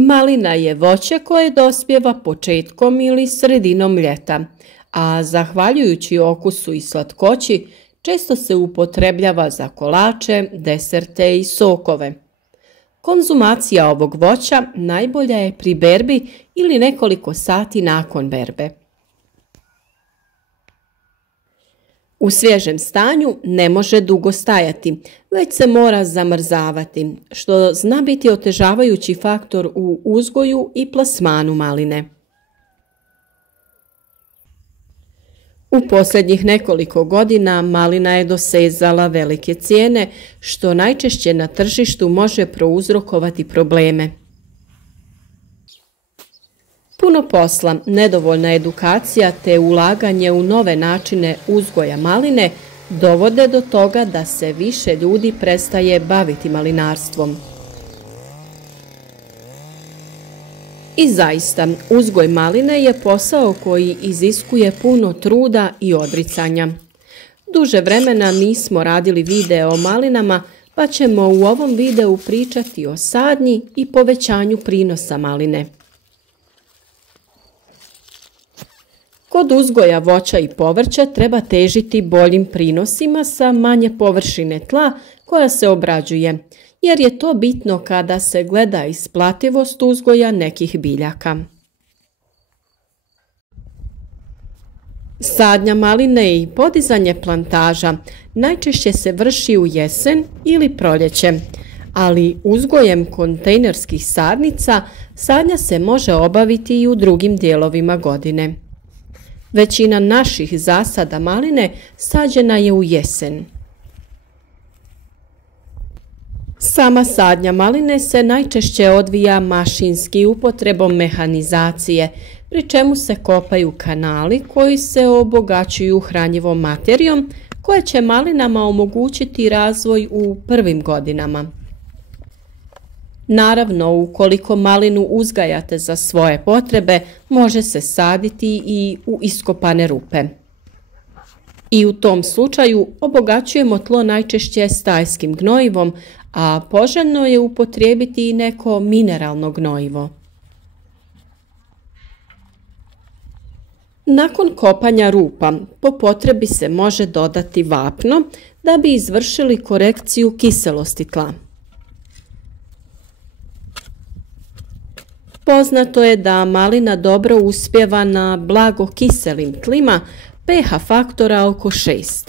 Malina je voće koje dospijeva početkom ili sredinom ljeta, a zahvaljujući okusu i slatkoći često se upotrebljava za kolače, deserte i sokove. Konzumacija ovog voća najbolja je pri berbi ili nekoliko sati nakon berbe. U svježem stanju ne može dugo stajati, već se mora zamrzavati, što zna biti otežavajući faktor u uzgoju i plasmanu maline. U posljednjih nekoliko godina malina je dosezala velike cijene, što najčešće na tržištu može prouzrokovati probleme. Puno posla, nedovoljna edukacija te ulaganje u nove načine uzgoja maline dovode do toga da se više ljudi prestaje baviti malinarstvom. I zaista, uzgoj maline je posao koji iziskuje puno truda i odricanja. Duže vremena nismo radili video o malinama, pa ćemo u ovom videu pričati o sadnji i povećanju prinosa maline. Kod uzgoja voća i povrća treba težiti boljim prinosima sa manje površine tla koja se obrađuje, jer je to bitno kada se gleda isplativost uzgoja nekih biljaka. Sadnja maline i podizanje plantaža najčešće se vrši u jesen ili proljeće, ali uzgojem kontejnerskih sadnica sadnja se može obaviti i u drugim dijelovima godine. Većina naših zasada maline sađena je u jesen. Sama sadnja maline se najčešće odvija mašinski upotrebom mehanizacije, pri čemu se kopaju kanali koji se obogaćuju hranjivom materijom koja će malinama omogućiti razvoj u prvim godinama. Naravno, ukoliko malinu uzgajate za svoje potrebe, može se saditi i u iskopane rupe. I u tom slučaju obogaćujemo tlo najčešće stajskim gnojivom, a poželjno je upotrijebiti i neko mineralno gnojivo. Nakon kopanja rupa, po potrebi se može dodati vapno da bi izvršili korekciju kiselosti tla. Poznato je da malina dobro uspijeva na blago kiselim tlima pH faktora oko 6.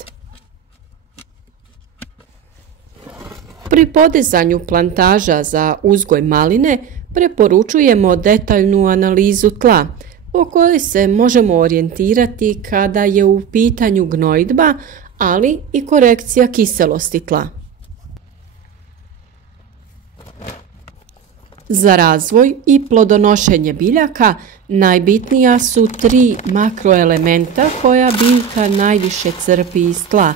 Pri podizanju plantaža za uzgoj maline preporučujemo detaljnu analizu tla po kojoj se možemo orijentirati kada je u pitanju gnojidba, ali i korekcija kiselosti tla. Za razvoj i plodonošenje biljaka najbitnija su 3 makroelementa koja biljka najviše crpi iz tla,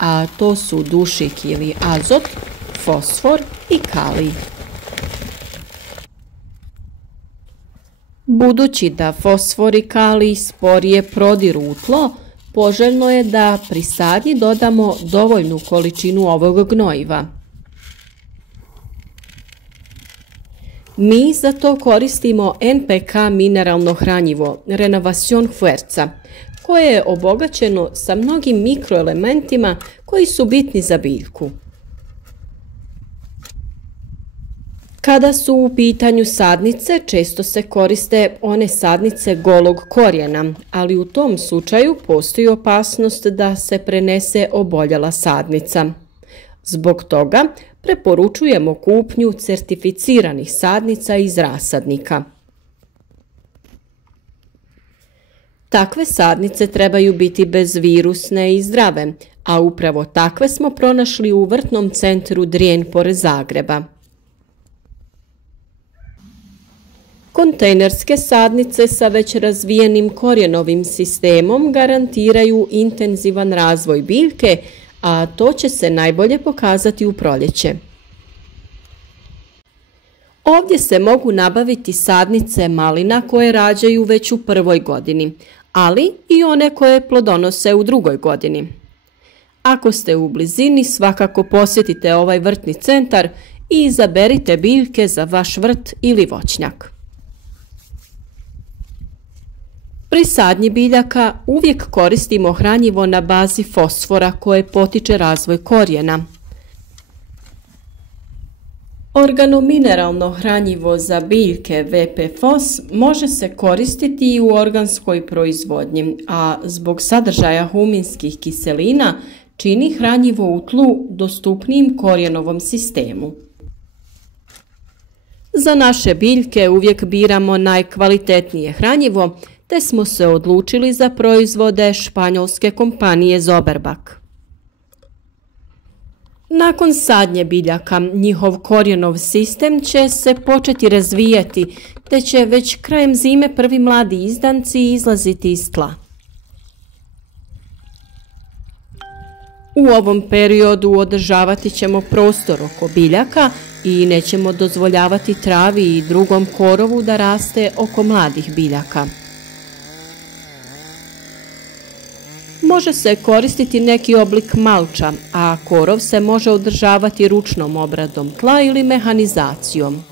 a to su dušik ili azot, fosfor i kalij. Budući da fosfor i kalij sporije prodiru u tlo, poželjno je da pri sadnji dodamo dovoljnu količinu ovog gnojiva. Mi za to koristimo NPK mineralno hranjivo Renovación Fuerza, koje je obogaćeno sa mnogim mikroelementima koji su bitni za biljku. Kada su u pitanju sadnice, često se koriste one sadnice golog korijena, ali u tom slučaju postoji opasnost da se prenese oboljela sadnica. Zbog toga preporučujemo kupnju certificiranih sadnica iz rasadnika. Takve sadnice trebaju biti bezvirusne i zdrave, a upravo takve smo pronašli u vrtnom centru Drijen pored Zagreba. Kontejnerske sadnice sa već razvijenim korijenovim sistemom garantiraju intenzivan razvoj biljke, a to će se najbolje pokazati u proljeće. Ovdje se mogu nabaviti sadnice malina koje rađaju već u prvoj godini, ali i one koje plodonose u drugoj godini. Ako ste u blizini, svakako posjetite ovaj vrtni centar i izaberite biljke za vaš vrt ili voćnjak. Pri sadnji biljaka uvijek koristimo hranjivo na bazi fosfora koje potiče razvoj korijena. Organomineralno hranjivo za biljke VP-Fos može se koristiti i u organskoj proizvodnji, a zbog sadržaja huminskih kiselina čini hranjivo u tlu dostupnijim korijenovom sistemu. Za naše biljke uvijek biramo najkvalitetnije hranjivo, te smo se odlučili za proizvode španjolske kompanije Zoberbach. Nakon sadnje biljaka, njihov korijenov sistem će se početi razvijati, te će već krajem zime prvi mladi izdanci izlaziti iz tla. U ovom periodu održavati ćemo prostor oko biljaka i nećemo dozvoljavati travi i drugom korovu da raste oko mladih biljaka. Može se koristiti neki oblik malča, a korov se može održavati ručnom obradom tla ili mehanizacijom.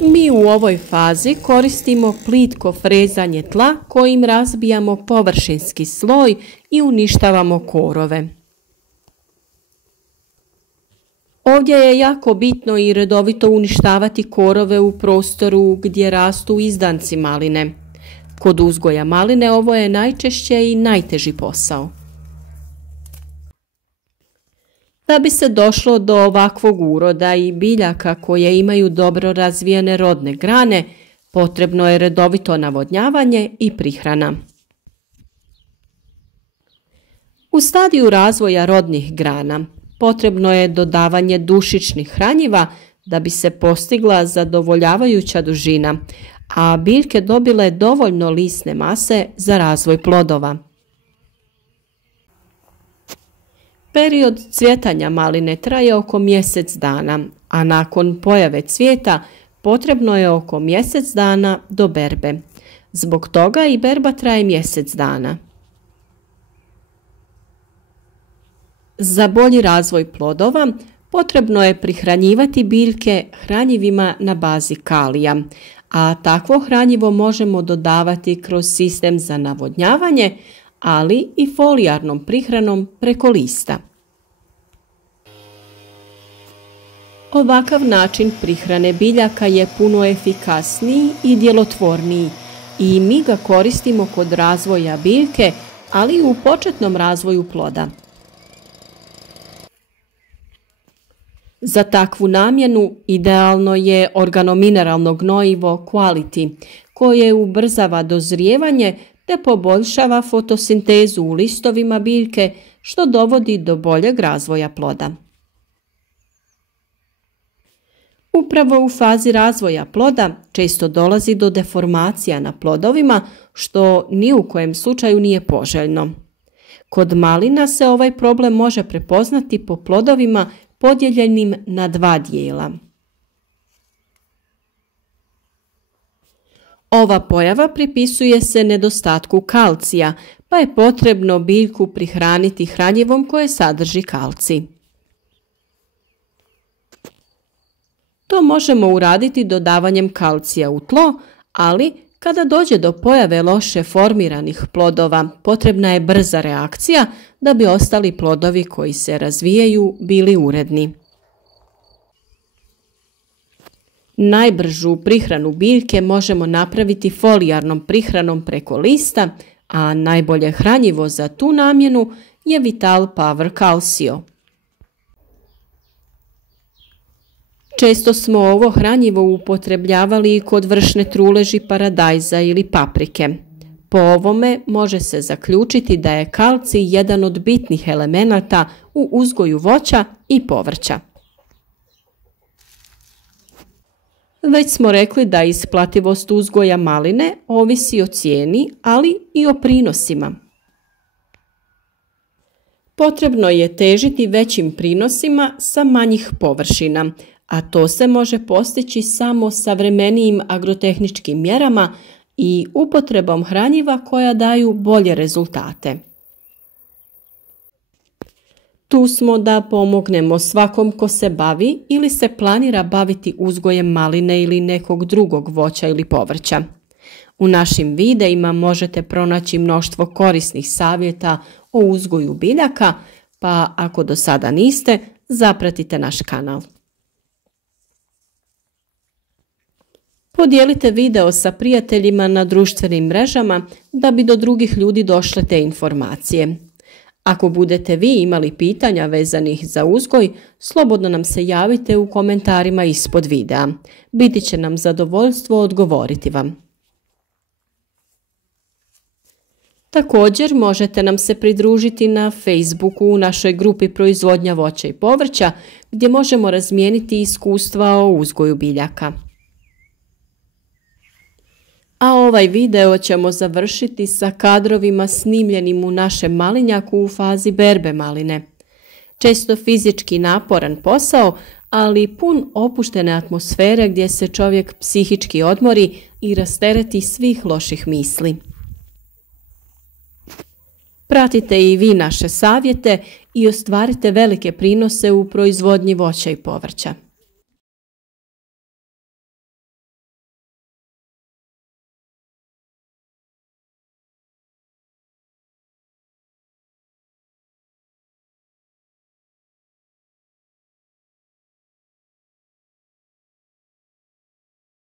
Mi u ovoj fazi koristimo plitko frezanje tla kojim razbijamo površinski sloj i uništavamo korove. Ovdje je jako bitno i redovito uništavati korove u prostoru gdje rastu izdanci maline. Kod uzgoja maline ovo je najčešće i najteži posao. Da bi se došlo do ovakvog uroda i biljaka koje imaju dobro razvijene rodne grane, potrebno je redovito navodnjavanje i prihrana. U stadiju razvoja rodnih grana potrebno je dodavanje dušičnih hranjiva da bi se postigla zadovoljavajuća dužina, a biljke dobile dovoljno lisne mase za razvoj plodova. Period cvjetanja maline traje oko mjesec dana, a nakon pojave cvijeta potrebno je oko mjesec dana do berbe. Zbog toga i berba traje mjesec dana. Za bolji razvoj plodova potrebno je prihranjivati biljke hranjivima na bazi kalija, a takvo hranjivo možemo dodavati kroz sistem za navodnjavanje, ali i folijarnom prihranom preko lista. Ovakav način prihrane biljaka je puno efikasniji i djelotvorniji i mi ga koristimo kod razvoja biljke, ali i u početnom razvoju ploda. Za takvu namjenu idealno je organomineralno gnojivo Quality, koje ubrzava dozrijevanje te poboljšava fotosintezu u listovima biljke, što dovodi do boljeg razvoja ploda. Upravo u fazi razvoja ploda često dolazi do deformacija na plodovima, što ni u kojem slučaju nije poželjno. Kod malina se ovaj problem može prepoznati po plodovima podijeljenim na dva dijela. Ova pojava pripisuje se nedostatku kalcija, pa je potrebno biljku prihraniti hranjivom koje sadrži kalcij. To možemo uraditi dodavanjem kalcija u tlo, ali kada dođe do pojave loše formiranih plodova, potrebna je brza reakcija da bi ostali plodovi koji se razvijaju bili uredni. Najbržu prihranu biljke možemo napraviti folijarnom prihranom preko lista, a najbolje hranjivo za tu namjenu je Vital Power Calcio. Često smo ovo hranjivo upotrebljavali i kod vršne truleži paradajza ili paprike. Po ovome može se zaključiti da je kalcij jedan od bitnih elemenata u uzgoju voća i povrća. Već smo rekli da isplativost uzgoja maline ovisi o cijeni, ali i o prinosima. Potrebno je težiti većim prinosima sa manjih površina, a to se može postići samo savremenijim agrotehničkim mjerama i upotrebom hranjiva koja daju bolje rezultate. Tu smo da pomognemo svakom ko se bavi ili se planira baviti uzgojem maline ili nekog drugog voća ili povrća. U našim videima možete pronaći mnoštvo korisnih savjeta o uzgoju biljaka, pa ako do sada niste, zapratite naš kanal. Podijelite video sa prijateljima na društvenim mrežama da bi do drugih ljudi došle te informacije. Ako budete vi imali pitanja vezanih za uzgoj, slobodno nam se javite u komentarima ispod videa. Biti će nam zadovoljstvo odgovoriti vam. Također možete nam se pridružiti na Facebooku u našoj grupi Proizvodnja voća i povrća, gdje možemo razmijeniti iskustva o uzgoju biljaka. A ovaj video ćemo završiti sa kadrovima snimljenim u našem malinjaku u fazi berbe maline. Često fizički naporan posao, ali pun opuštene atmosfere gdje se čovjek psihički odmori i rastereti svih loših misli. Pratite i vi naše savjete i ostvarite velike prinose u proizvodnji voća i povrća.